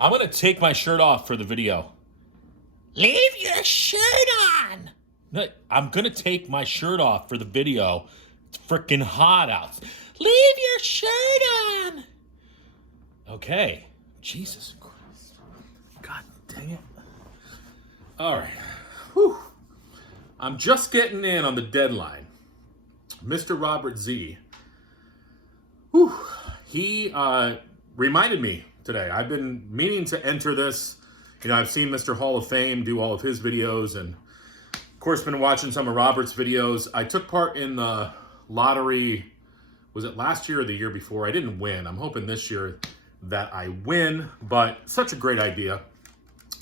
I'm gonna take my shirt off for the video. Leave your shirt on. No, I'm gonna take my shirt off for the video. It's freaking hot out. Leave your shirt on. Okay. Jesus Christ. God dang it. All right. Whew. I'm just getting in on the deadline. Mr. Robert Z. Whew. He reminded me today. I've been meaning to enter this. I've seen Mr. Hall of Fame do all of his videos, and of course been watching some of Robert's videos. I took part in the lottery, was it last year or the year before? I didn't win. I'm hoping this year that I win, but such a great idea.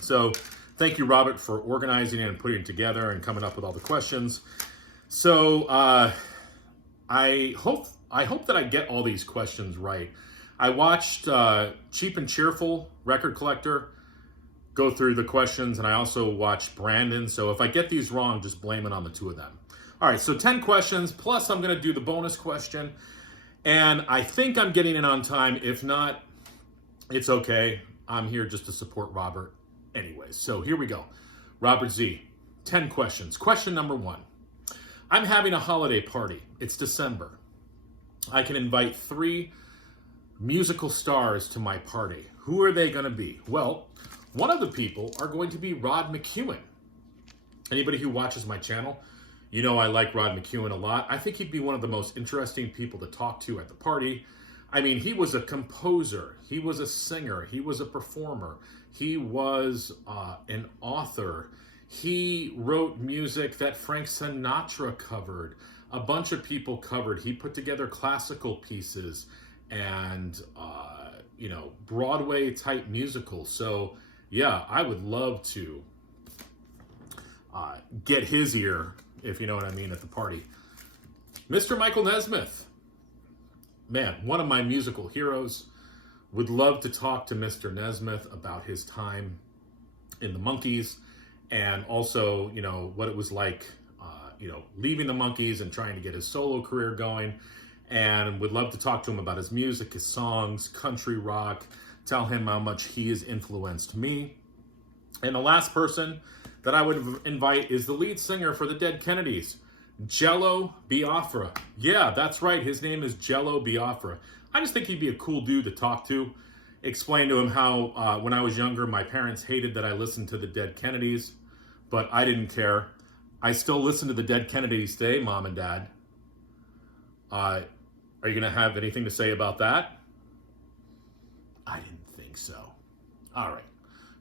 So thank you, Robert, for organizing it and putting it together and coming up with all the questions. So I hope that I get all these questions right. I watched Cheap and Cheerful Record Collector go through the questions, and I also watched Brandon. So if I get these wrong, just blame it on the two of them. All right, so 10 questions, plus I'm going to do the bonus question. And I think I'm getting in on time. If not, it's okay. I'm here just to support Robert anyways. So here we go. Robert Z, 10 questions. Question number 1. I'm having a holiday party. It's December. I can invite 3 musical stars to my party. Who are they going to be? Well, one of the people are going to be Rod McEwen. Anybody who watches my channel, you know I like Rod McEwen a lot. I think he'd be one of the most interesting people to talk to at the party. I mean, he was a composer. He was a singer. He was a performer. He was an author. He wrote music that Frank Sinatra covered. A bunch of people covered. He put together classical pieces and, Broadway type musicals. So, yeah, I would love to get his ear, if you know what I mean, at the party. Mr. Michael Nesmith. Man, one of my musical heroes. Would love to talk to Mr. Nesmith about his time in the Monkees, and also, what it was like, leaving the Monkees and trying to get his solo career going. And would love to talk to him about his music, his songs, country rock, tell him how much he has influenced me. And the last person that I would invite is the lead singer for the Dead Kennedys, Jello Biafra. Yeah, that's right. His name is Jello Biafra. I just think he'd be a cool dude to talk to. Explain to him how when I was younger, my parents hated that I listened to the Dead Kennedys, but I didn't care. I still listen to the Dead Kennedys today, Mom and Dad. Are you going to have anything to say about that? I didn't think so. All right.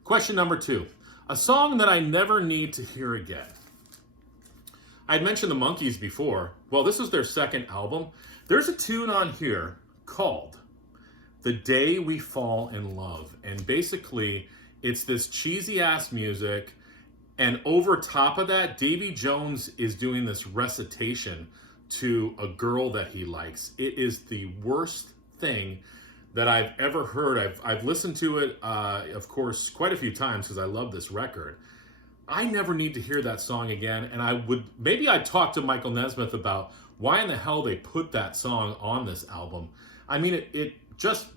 Question number 2. A song that I never need to hear again. I'd mentioned the Monkees before. Well, this is their second album. There's a tune on here called The Day We Fall in Love. And basically, it's this cheesy ass music. And over top of that, Davy Jones is doing this recitation to a girl that he likes. It is the worst thing that I've ever heard. I've listened to it, of course, quite a few times because I love this record. I never need to hear that song again. And maybe I'd talk to Michael Nesmith about why in the hell they put that song on this album. I mean, it just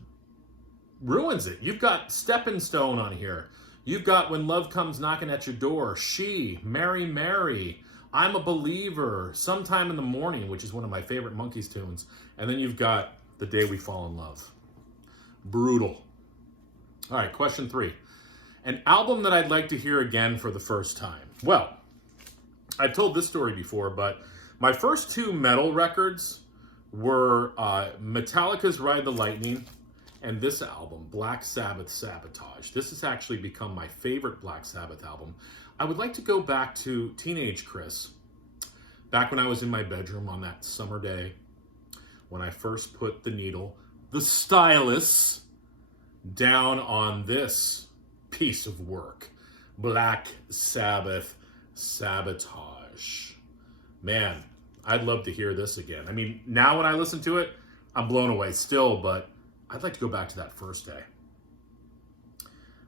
ruins it. You've got Steppin' Stone on here. You've got When Love Comes Knocking at Your Door, She, Mary Mary, I'm a Believer, Sometime in the Morning, which is one of my favorite Monkees tunes. And then you've got The Day We Fall in Love. Brutal. All right, question 3. An album that I'd like to hear again for the first time. Well, I've told this story before, but my first 2 metal records were Metallica's Ride the Lightning and this album, Black Sabbath Sabotage. This has actually become my favorite Black Sabbath album. I would like to go back to teenage Chris, back when I was in my bedroom on that summer day, when I first put the needle, the stylus, down on this piece of work, Black Sabbath Sabotage. Man, I'd love to hear this again. I mean, now when I listen to it, I'm blown away still, but I'd like to go back to that first day.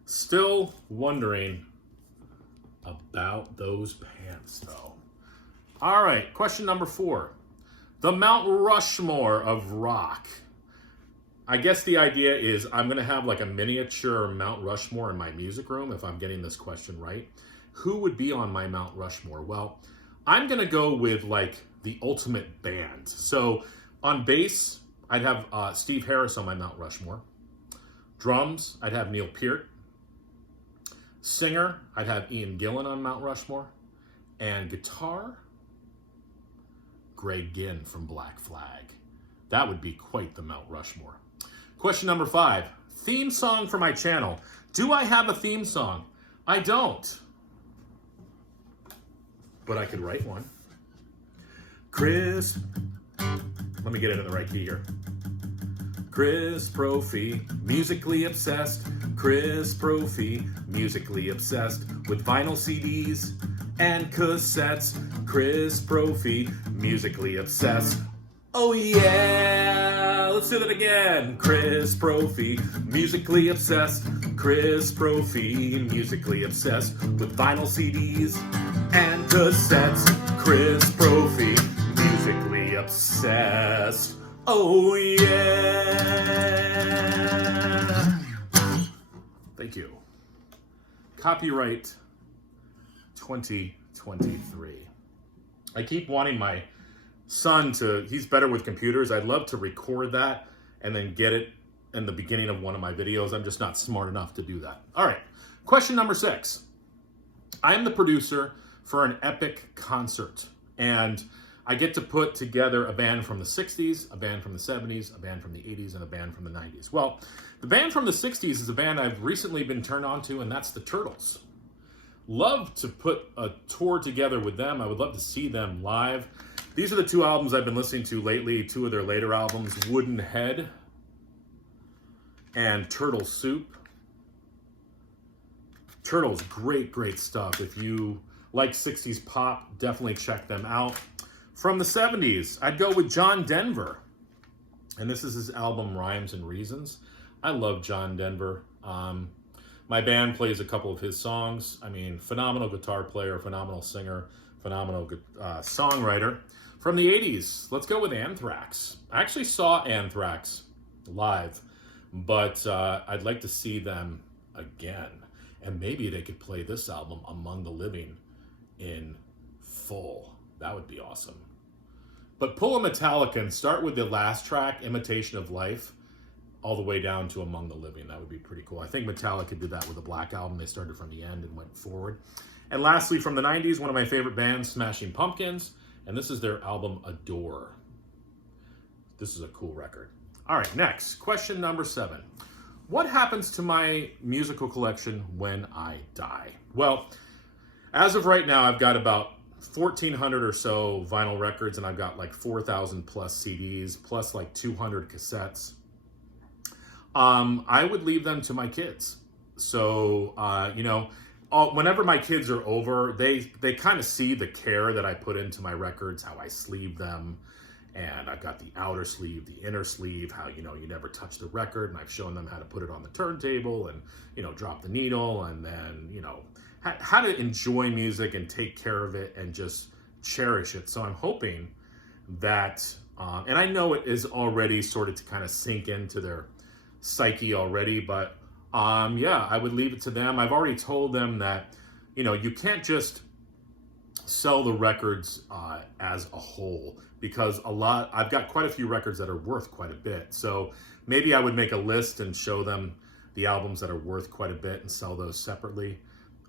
Still wondering about those pants, though. All right, question number 4. The Mount Rushmore of rock. I guess the idea is I'm going to have like a miniature Mount Rushmore in my music room, if I'm getting this question right. Who would be on my Mount Rushmore? Well, I'm going to go with like the ultimate band. So on bass, I'd have Steve Harris on my Mount Rushmore. Drums, I'd have Neil Peart. Singer, I'd have Ian Gillan on Mount Rushmore. And guitar, Greg Ginn from Black Flag. That would be quite the Mount Rushmore. Question number 5. Theme song for my channel. Do I have a theme song? I don't. But I could write one. Chris, let me get into the right key here. Chris Brophy, musically obsessed. Chris Brophy, musically obsessed with vinyl CDs and cassettes. Chris Brophy, musically obsessed. Oh yeah, let's do that again. Chris Brophy, musically obsessed. Chris Brophy, musically obsessed with vinyl CDs and cassettes. Chris Brophy, musically obsessed. Oh yeah. Thank you. Copyright 2023. I keep wanting my son he's better with computers. I'd love to record that and then get it in the beginning of one of my videos. I'm just not smart enough to do that. All right, question number 6. I am the producer for an epic concert, and I get to put together a band from the 60s, a band from the 70s, a band from the 80s, and a band from the 90s. Well, the band from the 60s is a band I've recently been turned on to, and that's the Turtles. Love to put a tour together with them. I would love to see them live. These are the 2 albums I've been listening to lately, 2 of their later albums, Wooden Head and Turtle Soup. Turtles, great stuff. If you like 60s pop, definitely check them out. From the 70s, I'd go with John Denver. And this is his album, Rhymes and Reasons. I love John Denver. My band plays a couple of his songs. I mean, phenomenal guitar player, phenomenal singer, phenomenal songwriter. From the 80s, let's go with Anthrax. I actually saw Anthrax live, but I'd like to see them again. And maybe they could play this album, Among the Living, in full. That would be awesome. But pull a Metallica and start with the last track, Imitation of Life, all the way down to Among the Living. That would be pretty cool. I think Metallica did that with the Black Album. They started from the end and went forward. And lastly, from the 90s, one of my favorite bands, Smashing Pumpkins. And this is their album, Adore. This is a cool record. All right, next, question number 7. What happens to my musical collection when I die? Well, as of right now, I've got about 1,400 or so vinyl records, and I've got like 4,000 plus CDs, plus like 200 cassettes. I would leave them to my kids. So, whenever my kids are over, they kind of see the care that I put into my records, how I sleeve them. And I've got the outer sleeve, the inner sleeve, how, you never touch the record. And I've shown them how to put it on the turntable and, drop the needle. And then, how to enjoy music and take care of it and just cherish it. So I'm hoping that, and I know it is already sort to kind of sink into their psyche already, but yeah, I would leave it to them. I've already told them that, you can't just sell the records as a whole, because I've got quite a few records that are worth quite a bit. So maybe I would make a list and show them the albums that are worth quite a bit and sell those separately.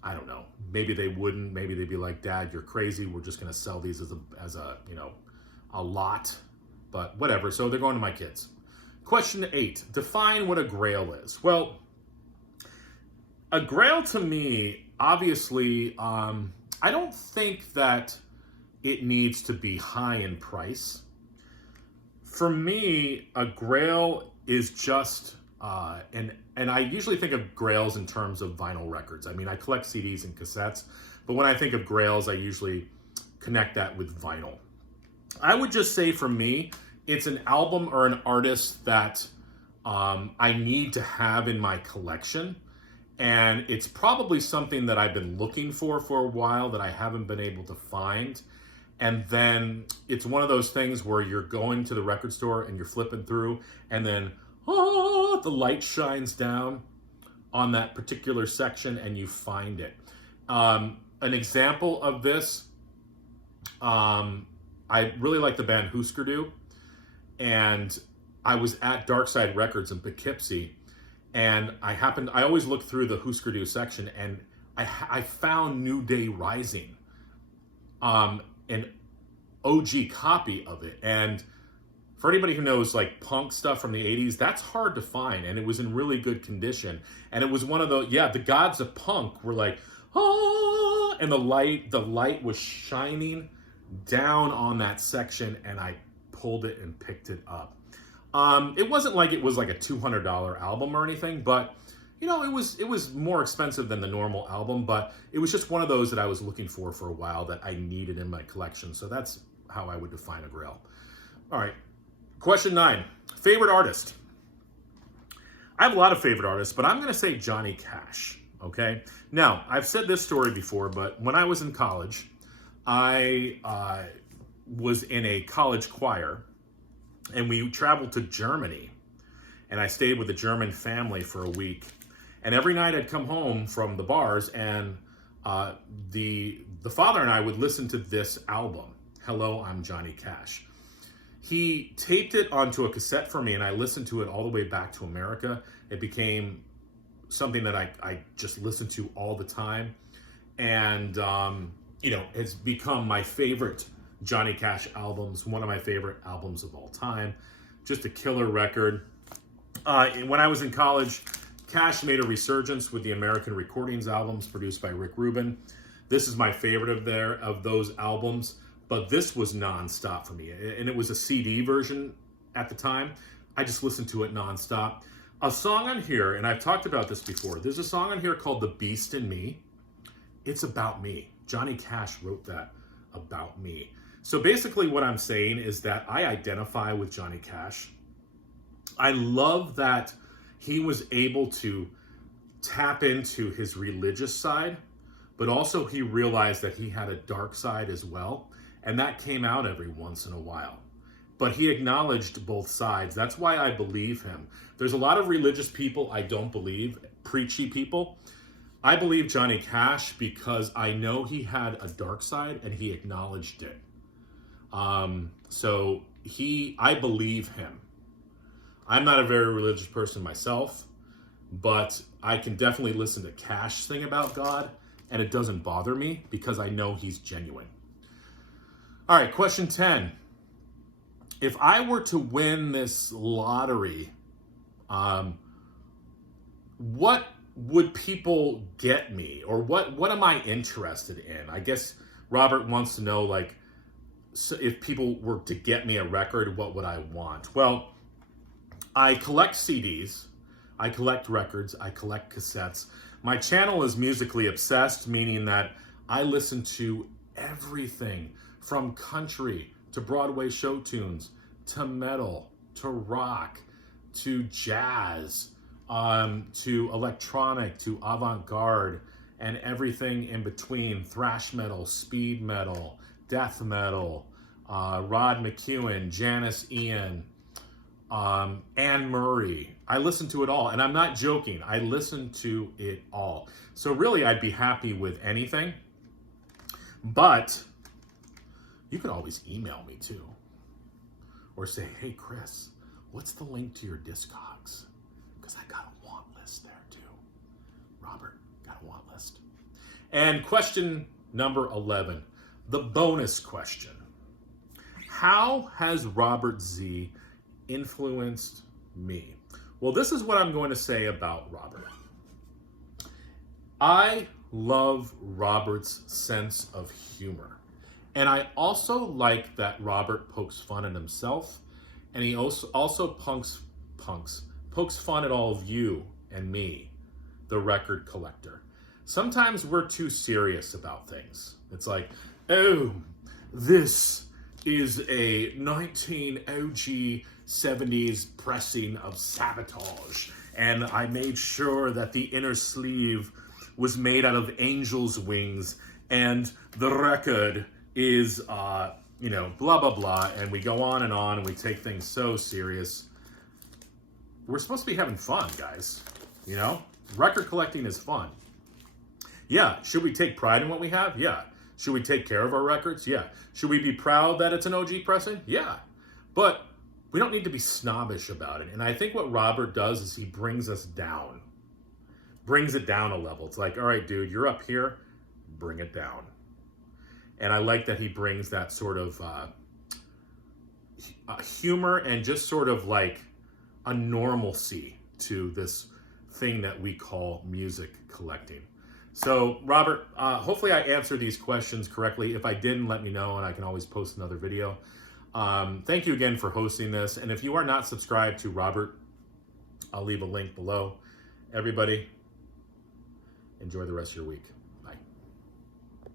I don't know. Maybe they wouldn't. Maybe they'd be like, Dad, you're crazy. We're just going to sell these as a lot. But whatever. So they're going to my kids. Question 8. Define what a grail is. Well, a grail to me, obviously, I don't think that it needs to be high in price. For me, a grail is just, and I usually think of grails in terms of vinyl records. I mean, I collect CDs and cassettes, but when I think of grails, I usually connect that with vinyl. I would just say for me, it's an album or an artist that I need to have in my collection. And it's probably something that I've been looking for a while that I haven't been able to find. And then it's one of those things where you're going to the record store and you're flipping through, and then the light shines down on that particular section and you find it. An example of this, I really like the band Husker Du, and I was at Darkside Records in Poughkeepsie, and I always look through the Husker Du section, and I found New Day Rising, an OG copy of it. And for anybody who knows like punk stuff from the 80s, that's hard to find, and it was in really good condition. And it was one of those, the gods of punk were like, ah, and the light was shining down on that section, and I pulled it and picked it up. It wasn't like it was like a $200 album or anything, but it was more expensive than the normal album, but it was just one of those that I was looking for a while that I needed in my collection. So that's how I would define a Grail. All right. Question 9, favorite artist. I have a lot of favorite artists, but I'm going to say Johnny Cash, okay? Now, I've said this story before, but when I was in college, I was in a college choir, and we traveled to Germany, and I stayed with a German family for a week. And every night I'd come home from the bars, and the father and I would listen to this album, Hello, I'm Johnny Cash. He taped it onto a cassette for me, and I listened to it all the way back to America. It became something that I just listened to all the time. And, it's become my favorite Johnny Cash albums, one of my favorite albums of all time. Just a killer record. When I was in college, Cash made a resurgence with the American Recordings albums produced by Rick Rubin. This is my favorite of those albums. But this was nonstop for me, and it was a CD version at the time. I just listened to it nonstop. A song on here, and I've talked about this before, there's a song on here called The Beast in Me. It's about me. Johnny Cash wrote that about me. So basically what I'm saying is that I identify with Johnny Cash. I love that he was able to tap into his religious side, but also he realized that he had a dark side as well. And that came out every once in a while. But he acknowledged both sides. That's why I believe him. There's a lot of religious people I don't believe, preachy people. I believe Johnny Cash because I know he had a dark side and he acknowledged it. So I believe him. I'm not a very religious person myself, but I can definitely listen to Cash sing about God, and it doesn't bother me because I know he's genuine. All right, question 10. If I were to win this lottery, what would people get me? Or what am I interested in? I guess Robert wants to know, like, so if people were to get me a record, what would I want? Well, I collect CDs, I collect records, I collect cassettes. My channel is musically obsessed, meaning that I listen to everything from country to Broadway show tunes, to metal, to rock, to jazz, to electronic, to avant-garde, and everything in between, thrash metal, speed metal, death metal, Rod McEwen, Janis Ian, Anne Murray. I listen to it all, and I'm not joking. I listen to it all. So really, I'd be happy with anything, but you can always email me too. Or say, hey, Chris, what's the link to your Discogs? Because I got a want list there too. Robert, got a want list. And question number 11, the bonus question. How has Robert Z influenced me? Well, this is what I'm going to say about Robert. I love Robert's sense of humor. And I also like that Robert pokes fun at himself, and he also pokes fun at all of you and me, the record collector. Sometimes we're too serious about things. It's like, oh, this is a 19 OG 70s pressing of Sabotage, and I made sure that the inner sleeve was made out of angel's wings, and the record is, blah, blah, blah, and we go on and we take things so serious. we're supposed to be having fun, guys. You know, record collecting is fun. Yeah, should we take pride in what we have? Yeah. Should we take care of our records? Yeah. Should we be proud that it's an OG pressing? Yeah. But we don't need to be snobbish about it. And I think what Robert does is he brings us down. Brings it down a level. It's like, all right, dude, you're up here. Bring it down. And I like that he brings that sort of humor and just sort of like a normalcy to this thing that we call music collecting. So, Robert, hopefully I answered these questions correctly. If I didn't, let me know, and I can always post another video. Thank you again for hosting this. And if you are not subscribed to Robert, I'll leave a link below. Everybody, enjoy the rest of your week.